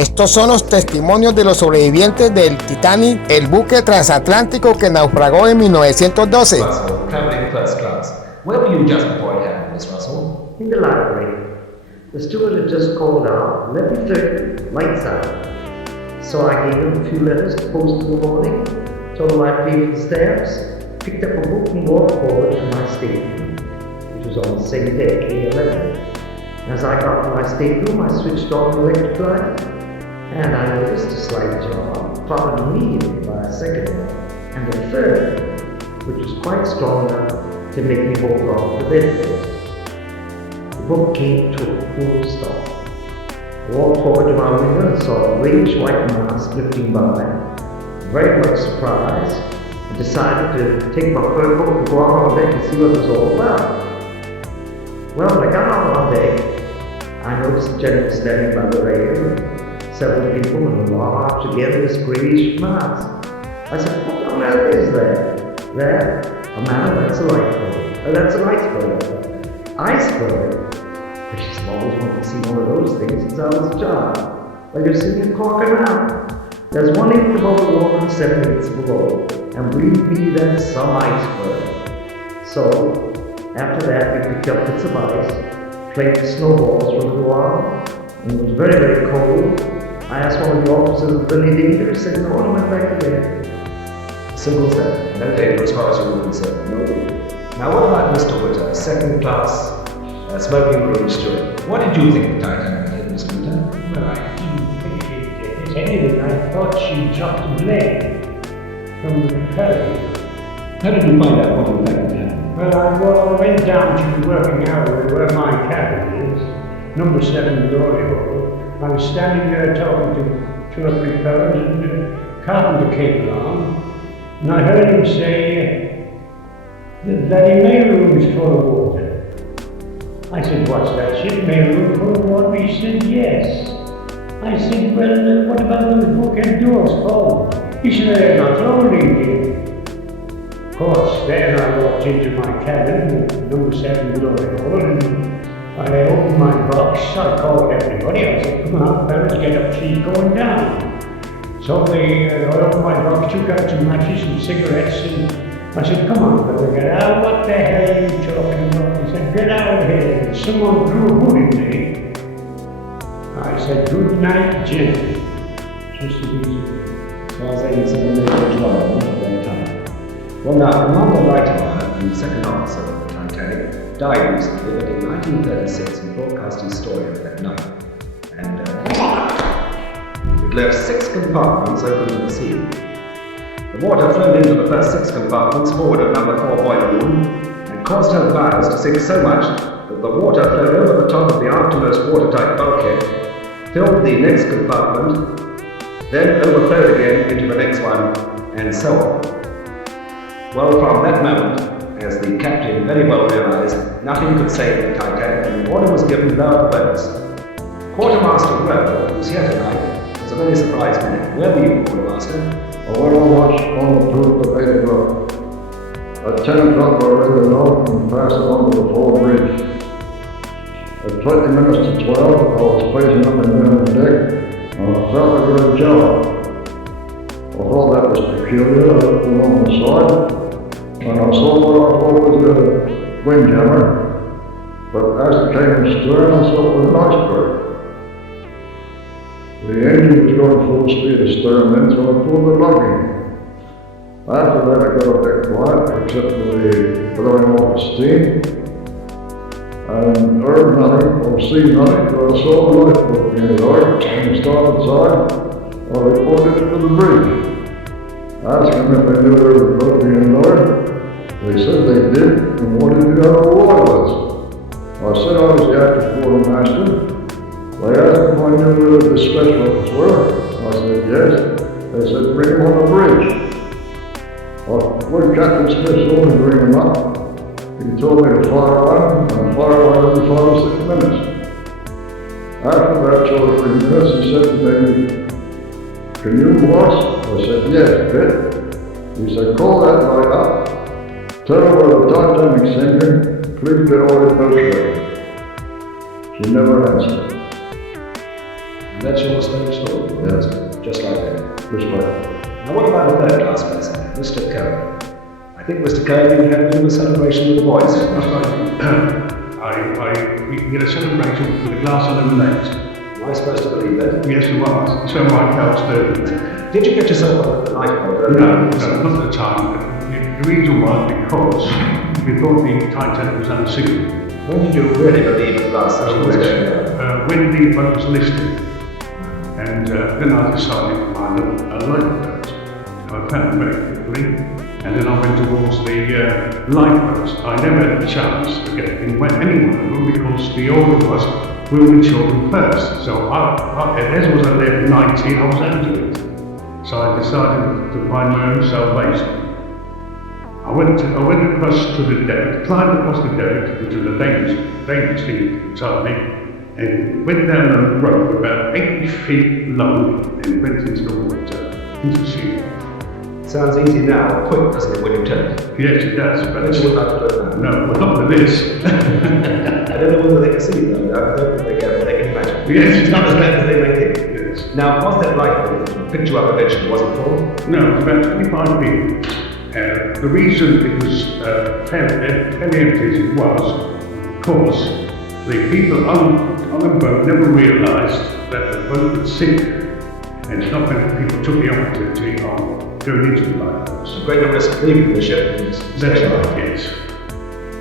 Estos son los testimonios de los sobrevivientes del Titanic, el buque transatlántico que naufragó en 1912. Russell, traveling first class. Where were you just before it happened, Miss Russell? In the library. The steward had just called out, 11:30, lights out. So I gave him a few letters to post in the morning, told him I'd pay for the stamps, picked up a book and walked forward to my stateroom, which was on the same deck, A11. As I got to my stateroom, I switched on the electric light, and I noticed a slight jar, followed immediately by a second one, and a third, which was quite strong enough to make me hold on to the bedpost. The boat came to a full stop. I walked forward to my window and saw a greyish white mass drifting by. Very much surprised, I decided to take my fur coat and go out on deck and see what it was all about. Well, when I got out on deck, I noticed a gentleman standing by the rail, several people in a large, together greyish mass. I said, what on earth is that? There? A man, that's a lifeboat. That's an iceberg. Iceberg? Gracious, I've always wanted to see one of those things since I was a child. Well, you're seeing a corker now. There's 1 inch above the water and 7 inches below. And believe me, that's some iceberg. So, after that, we picked up bits of ice, played with snowballs for a little while, and it was very, very cold. I asked one of the officers if there was any danger. He said no, and I went back to bed. Simple as that. No danger as far as you were concerned. No danger. Now, what about Mr. Witter, second class smoking room steward? What did you think of Titanic, Mr. Witter? Well, I didn't think she'd hit anything. I thought she dropped a blade from the ferry. How did you find out what in fact happened? Well, I went down to the working area where my cabin is, number 7 Glory Hole. I was standing there talking to two or three fellows, and the carpenter came along, and I heard him say, the bloody mailroom's full of water. I said, what's that ship, mailroom full of water? He said, yes. I said, well, what about those bookend doors full? He said, they're not loading here. Of course, then I walked into my cabin, number 7 Glory Hole, and I opened my box. I called everybody. I said, come on, fellas, get up, she's going down. So I opened my box, took out some matches and cigarettes, and I said, come on, fella, get out. What the hell are you talking about? He said, get out of here. Someone threw a hood in me. I said, good night, Jim. Just as easy. So I was saying it's a little trouble at that time. Well, now, Commander Lightower and the second officer of the Titanic died recently, but in 1936 he broadcast Historia that night. And it left 6 compartments open to the sea. The water flowed into the first 6 compartments forward of number 4 boiler room and caused her bows to sink so much that the water flowed over the top of the aftermost watertight bulkhead, filled the next compartment, then overflowed again into the next one, and so on. Well, from that moment, as the captain very well realized, nothing could save the Titanic, and the order was given lower boats. Quartermaster Rowe, who was here tonight, was a very surprised man. Where were you, Quartermaster? I went on watch on the tour at 8 o'clock. At 10 o'clock I read the note and passed it on to the Ford Bridge. At 20 minutes to 12 I was pacing up and down the deck, and I felt I got a job. I thought that was peculiar. I looked along the side, and I saw what I thought was a windjammer, but as it came astern, I saw it was an iceberg. The engine was going full speed astern then, so I pulled the lugging. After that, I got a bit quiet, except for the blowing off the steam, and heard nothing or see nothing, but I saw the lifeboat being lowered and the starboard side. I reported it to the bridge. I asked them if they knew there was a boat being lowered. They said they did, and wanted to know what it was. I said I was the active quartermaster. They asked if I knew where the distress weapons were. I said yes. They said bring them on the bridge. When Captain Smith saw me bring them up, he told me to fire one, and fire one every 5 or 6 minutes. After about 2 or 3 minutes, he said to me, can you boss? I said yes, Pitt. He said call that light up. Tell her where the Titanic's sinking, please get all the boats ready. She never answered. That's your strange story? Yes. Just like that. Which way? Now what about the third class passenger, Mr. Curry? I think Mr. Curry had a bit of a celebration with the boys. That's right. We had a celebration with a glass of lemonade. Am I supposed to believe that? Yes, it was. It's when my cows do. Did you get yourself on the lifeboat? No, not at the time. The reason was because we thought the Titanic was unsinking. When did you really believe at last that she was going down? When the boat was listed. And then I decided to find a lifeboat. I found it very quickly. And then I went towards the lifeboats. I never had a chance to get in any one of them because the order was we were children first. So as I was 11, 19, I was out of it. So I decided to find my own salvation. I went across to the deck, climbed across the deck, which was a dangerous thing to tell me, and went down a rope about 80 feet long and went into the water, into the sea. Sounds easy now, quick, doesn't it, when you tell it? Yes, it does, but But you wouldn't like to do it now. no, but not with this. I don't know whether they can see though. I don't think they can, but they can imagine. Yes. It's not as bad as they may think. Yes. Now, was that lifeboat that picked you up eventually, was it full? No, it was about 25 people. The reason it was fairly empty as it was, because the people on the boat never realised that the boat would sink. And it's not many people took the opportunity of going into the lifeboats. A greater risk leaving the ship than That's staying right, on. yes.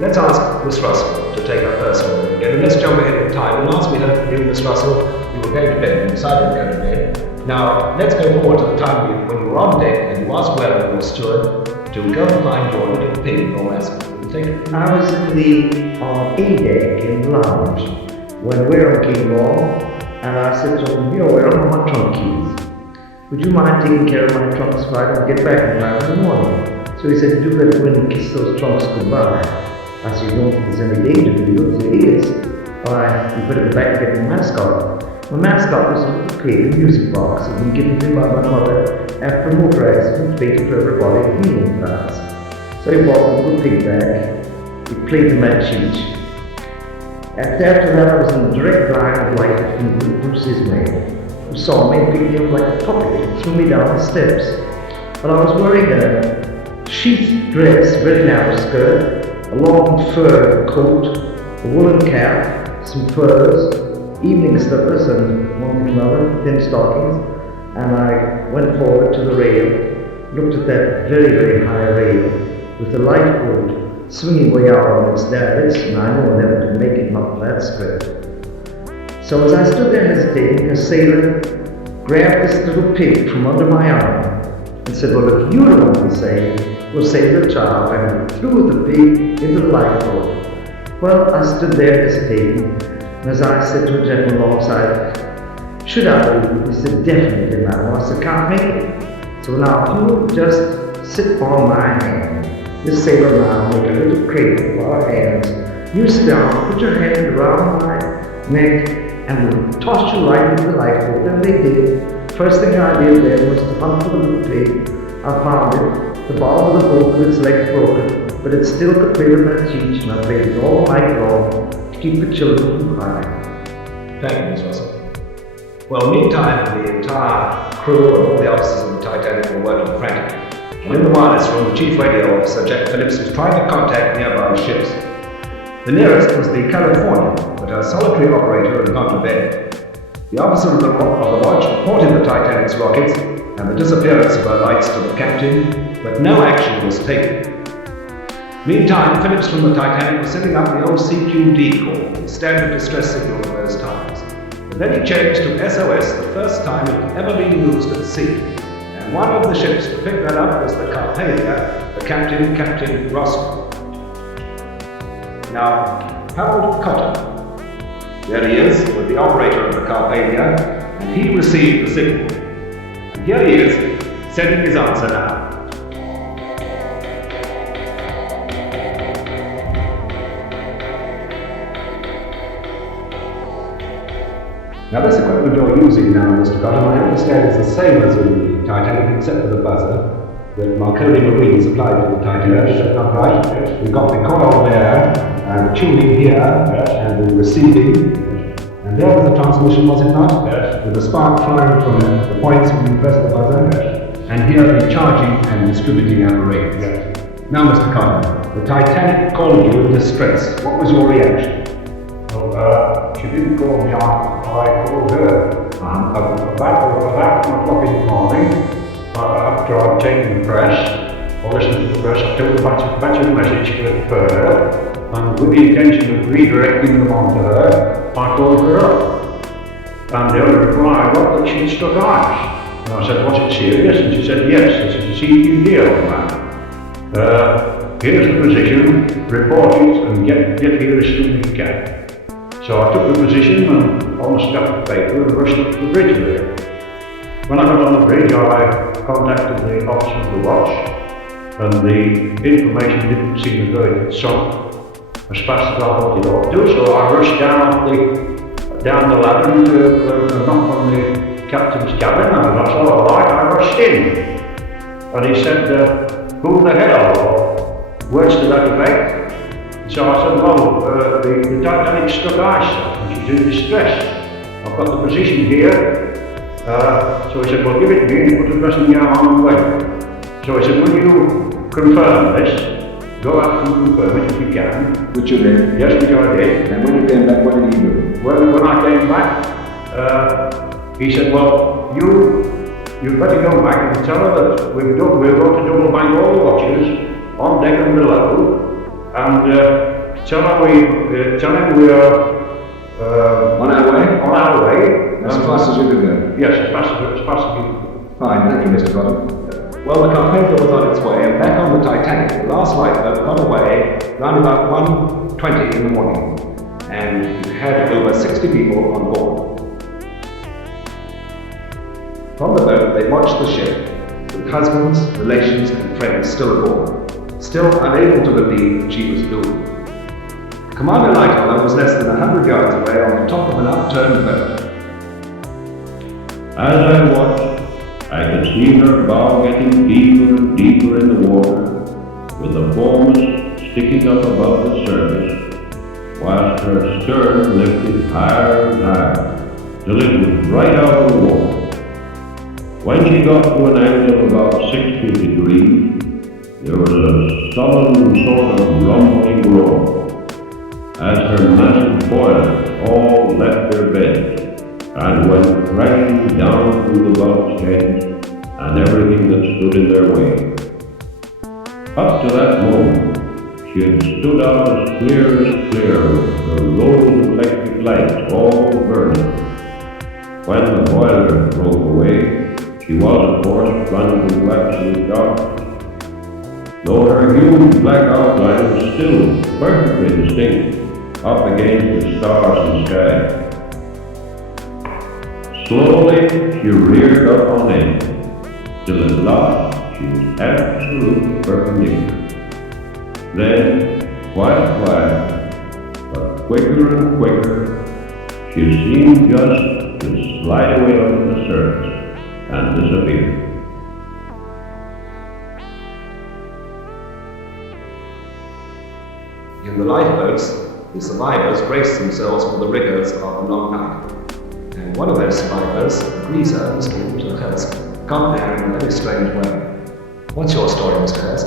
Let's ask Miss Russell to take up her story again, and let's jump ahead in time. And last we heard from you, Miss Russell, you were going to bed, you decided to go to bed. Now, let's go forward to the time when you were on deck and you asked well your steward to go and find your little pig or rascal. Take it. I was in the A deck in the lounge when Warren came along, and I said to him, you know, where are my trunk keys? Would you mind taking care of my trunks so I can get back in time in the morning? So he said, you better go and kiss those trunks goodbye. I said, you don't think there's any danger to you? He said, it is. Why, you better go back and get my mascot. My mascot was a little pig, a music box, and we given him by my mother after motorized and played it for everybody in evening class. So he bought a little pig back, he played the match. After that, I was in the direct line of light from Bruce Ismay, who saw me and picked me up like a puppet and threw me down the steps. But I was wearing a sheath dress, very narrow skirt, a long fur coat, a woolen cap, some furs, evening slippers and one thing another, thin stockings, and I went forward to the rail, looked at that very, very high rail with the lifeboat swinging way out on its davits, and I know I never could make it up that spread. So as I stood there hesitating, a sailor grabbed this little pig from under my arm and said, well, if you don't want to save, we'll save the child, and threw the pig into the lifeboat. Well, I stood there hesitating, and as I said to a gentleman alongside, should I leave? He said, definitely, madam. I said, can't make it. So now you just sit on my hand. This sailor now make a little cradle for our hands. You sit down, put your hand around my neck, and we'll toss you right into the lifeboat. And they did. First thing I did then was to hunt for the little pig. I found it. The bottom of the boat with its legs broken, but it still could play with my cheeks, and I played it all night long to keep the children from crying. Thank you, Miss Russell. Well, meantime, the entire crew and all the officers of the Titanic were working frantically. And in the wireless room, the chief radio officer, Jack Phillips, was trying to contact nearby ships. The nearest was the California, but her solitary operator had gone to bed. The officer of the watch reported the Titanic's rockets and the disappearance of her lights to the captain, but no action was taken. Meantime, Phillips from the Titanic was setting up the old CQD call, the standard distress signal of those times. But then he changed to SOS, the first time it had ever been used at sea. And one of the ships to pick that up was the Carpathia, the Captain Russell. Now, Harold Cotter, there he is with the operator of the Carpathia, and he received the signal. And here he is, sending his answer now. Now this equipment you're using now, Mr. Cotton, I understand is the same as in the Titanic, except for the buzzer that Marconi Marine supplied to the Titanic. Is that not right? Yes. We've got the coil there, and the tuning here, and the receiving, and And there was the transmission, was it not? Yes. With a spark flying from the points when you press the buzzer. Yes. And here the charging and distributing apparatus. Yes. Now, Mr. Carter, the Titanic called you in distress. What was your reaction? Well, she didn't call me out, I called her. About 1 o'clock in the morning, after I'd taken the press, or listened to the press, I took a batch of message for her, and with the intention of redirecting them onto her, I called her up. And the only reply I got that she'd struck ice. And I said, was it serious? And she said, yes, this is a CQD, old man. Here's the position, report it, and get here as soon as you can. So I took the position and on a scrap of paper and rushed up to the bridge with it. When I got on the bridge, I contacted the officer of the watch, and the information didn't seem as though it had sunk as fast as I thought it ought to, so I rushed down the ladder and knocked on the captain's cabin, and that's all right, I rushed in. And he said, who the hell, or words to that effect. So I said, well, the Titanic struck ice, and she's in distress. I've got the position here. So he said, well, give it to me and put a dressing gown on and wait. So he said, will you confirm this? Go out and confirm it if you can. Which you did? Yes, which I did. And when you came back, what did he do? When I came back, he said, well, you better go back and tell her that we're going to double bank all the watches on deck and below, and tell him we are on our way. As fast as you could go. Yes, as fast as you could. Fine, thank you, Mr. Cotton. Well, the Carpathia was on its way, and back on the Titanic, the last lifeboat got away around about 1:20 in the morning, and you had over 60 people on board. From the boat, they watched the ship, with husbands, relations, and friends still aboard, still unable to believe she was doomed. Commander Lightoller was less than 100 yards away on the top of an upturned boat. As I watched, I could see her bow getting deeper and deeper in the water, with the foremost sticking up above the surface, whilst her stern lifted higher and higher, till it was right out of the water. When she got to an angle of about 60 degrees, there was a sullen sort of rumbling roar, as her massive boilers all left their beds and went crashing down through the bulk's heads and everything that stood in their way. Up to that moment, she had stood out as clear, with her rows of electric lights all burning. When the boiler broke away, she was, of course, plunged into absolute darkness, though her huge black outline was still perfectly distinct up against the stars and sky. Slowly, she reared up on end, till at last she was absolutely perpendicular. Then, quite quiet, but quicker and quicker, she seemed just to slide away under the surface and disappear. In the lifeboats, the survivors braced themselves for the rigors of a long night. And one of those survivors, a greaser, Mr. Walter Hurst, got there in a very strange way. What's your story, Mr. Hurst?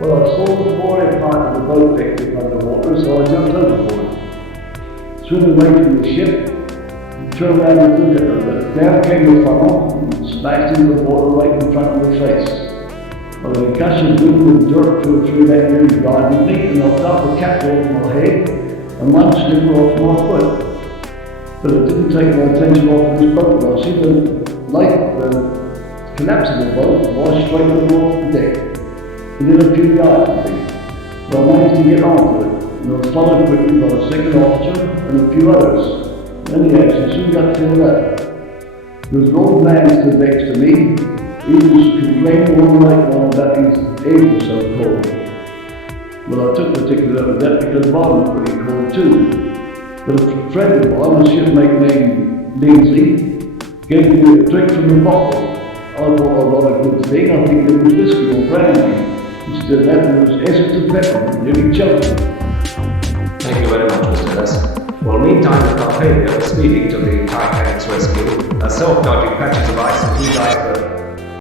Well, I saw the boy part of the boat deck was underwater, so I jumped overboard. Swim away from the ship, turned around and looked at her. Down came the funnel and smashed into the water right in front of her face. Well, the gust of wind and dirt flew through that news blinded me, and I felt the cap over my head, and one slipped off my foot. But it didn't take my attention off this boat. I see the light collapse of the boat, washed straight off the deck, within a few yards of me. But I managed to get onto it, and I was followed quickly by the second officer and a few others. Anyhow, she soon got filled up. There was an old man stood next to me. He was complaining all night long about his head was so cold. Well, I took particular note of that because mine was pretty cold too. But a friend of mine, a shipmate named Lindsay, gave me a drink from the bottle. I thought, oh, not a good thing. I think it was whiskey or brandy. Instead of that, it was essence of peppermint. Nearly choked me. Thank you very much, Mr. Hurst. Well, meantime, the Carpathia, speeding to the Titanic's rescue, her self-dodging patches of ice